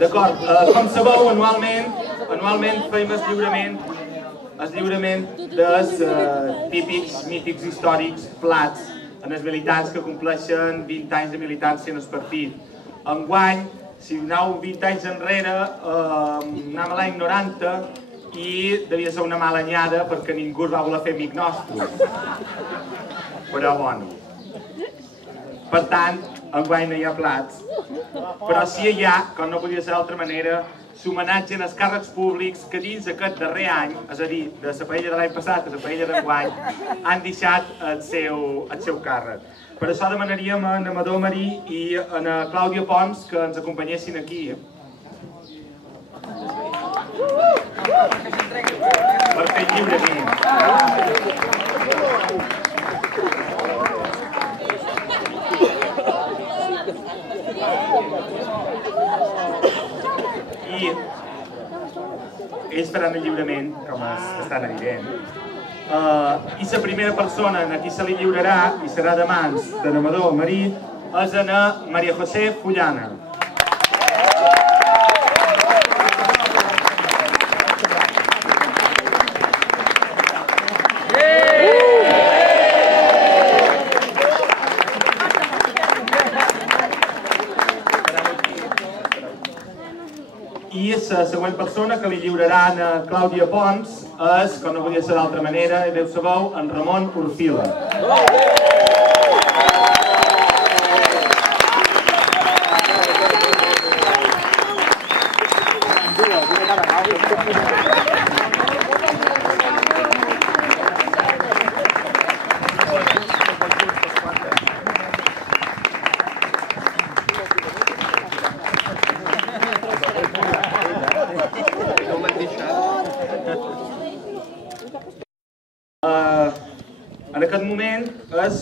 D'acord, com sabeu, anualment fem el lliurament dels típics, mítics, històrics plats en els militants que compleixen 20 anys de militància en el partit. Enguany, si aneu 20 anys enrere, anàvem a l'any 90 i devia ser una mala anyada perquè ningú es va voler fer amic nostre. Però bueno. Per tant, enguany no hi ha plats. Però sí hi ha, com no podia ser d'altra manera, s'homenatgen als càrrecs públics que dins aquest darrer any, és a dir, de la paella de l'any passat a la paella d'enguany, han deixat el seu càrrec. Per això demanaríem a Amador Marí i a Clàudia Pons que ens acompanyessin aquí. Per fer el lliurament. I ells faran el lliurament, com és bastant evident. I la primera persona a qui se li lliurarà, i serà de mans de Amador Marí, és a Maria José Fullana. I la següent persona que li lliuraran a Clàudia Pons és, com no podia ser d'altra manera, i bé ho sabeu, en Ramon Urfila. En aquest moment és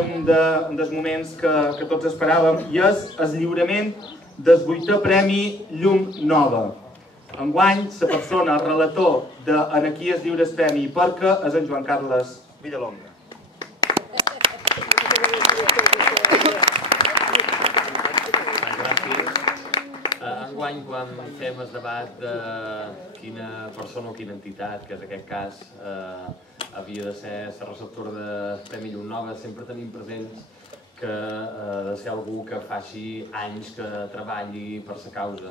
un dels moments que tots esperàvem i és el lliurament del 8è Premi Llum Nova. Enguany, la persona, el relator de en aquí es lliura el premi i per què és en Joan Carles Villalonga. Enguany, quan fem el debat de quina persona o quina entitat, que és aquest cas, havia de ser la receptora del Premi Llum Nova, sempre tenim presents que ha de ser algú que faci anys que treballi per la causa.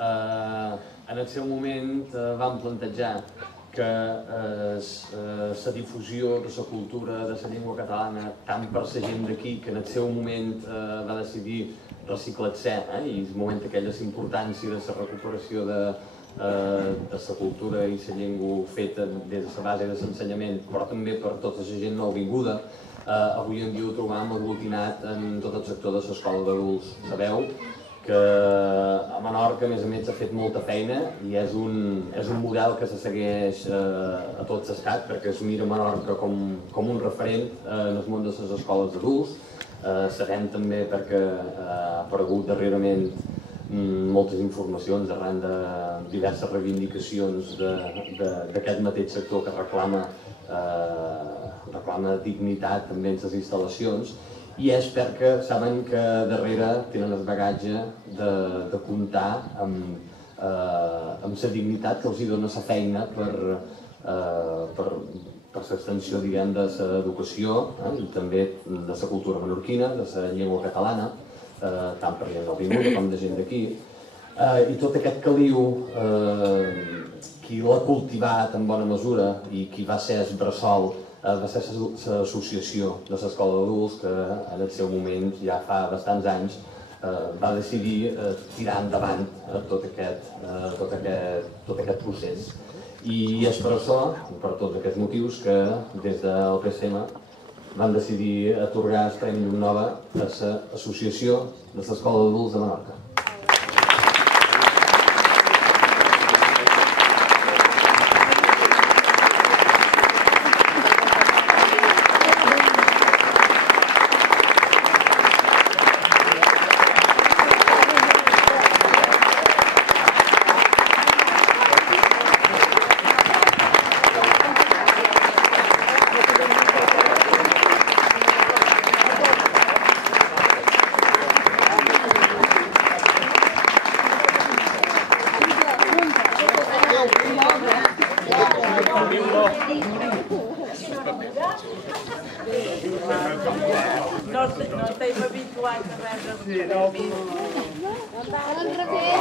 En el seu moment vam plantejar que la difusió de la cultura de la llengua catalana, tant per la gent d'aquí, que en el seu moment va decidir reciclar-se, i el moment aquella importància de la recuperació de la cultura i la llengua feta des de la base de l'ensenyament, però també per tota la gent nouvinguda, avui en dia ho trobam aglutinat en tot el sector de l'escola d'adults. Sabeu que a Menorca, a més a més, s'ha fet molta feina i és un model que se segueix a tot l'estat, perquè es mira Menorca com un referent en el món de les escoles d'adults. Sabem també perquè ha aparegut darrerament moltes informacions arran de diverses reivindicacions d'aquest mateix sector que reclama dignitat també en les instal·lacions, i és perquè saben que darrere tenen el bagatge de comptar amb la dignitat que els dona la feina per l'extensió, diguem, de l'educació i també de la cultura menorquina, de la llengua catalana, tant per gent nouvinguda com de gent d'aquí. I tot aquest caliu, qui l'ha cultivat en bona mesura i qui va ser el bressol va ser l'associació de l'escola d'adults, que en el seu moment, ja fa bastants anys, va decidir tirar endavant tot aquest procés. I és per això, per tots aquests motius, que des del PSM van decidir atorgar el Premi Llum Nova a l'Associació de l'Escola d'Adults de Menorca. No estem habituats a veure al revés.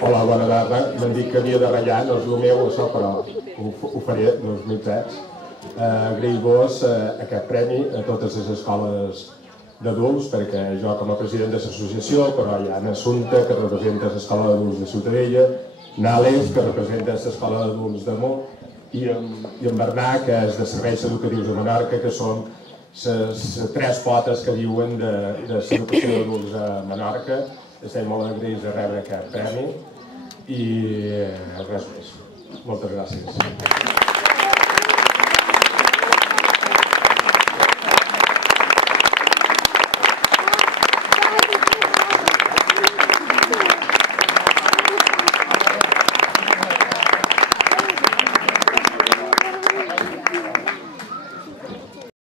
Hola, bona tarda. M'han dit que havia de ratllar, no és el meu això, però ho faré dels mitjans. Agrair-vos aquest premi a totes les escoles d'adults, perquè jo com a president de l'associació, però hi ha Assumpta, que representa l'Escola d'Adults de Ciutadella, Nales, que representa l'Escola d'Adults de Mó, i en Bernat, que és de Serveis Educatius de Menorca, que són les tres potes que diuen de l'educació d'adults a Menorca. Estem molt agraïts de rebre aquest premi i res més. Moltes gràcies.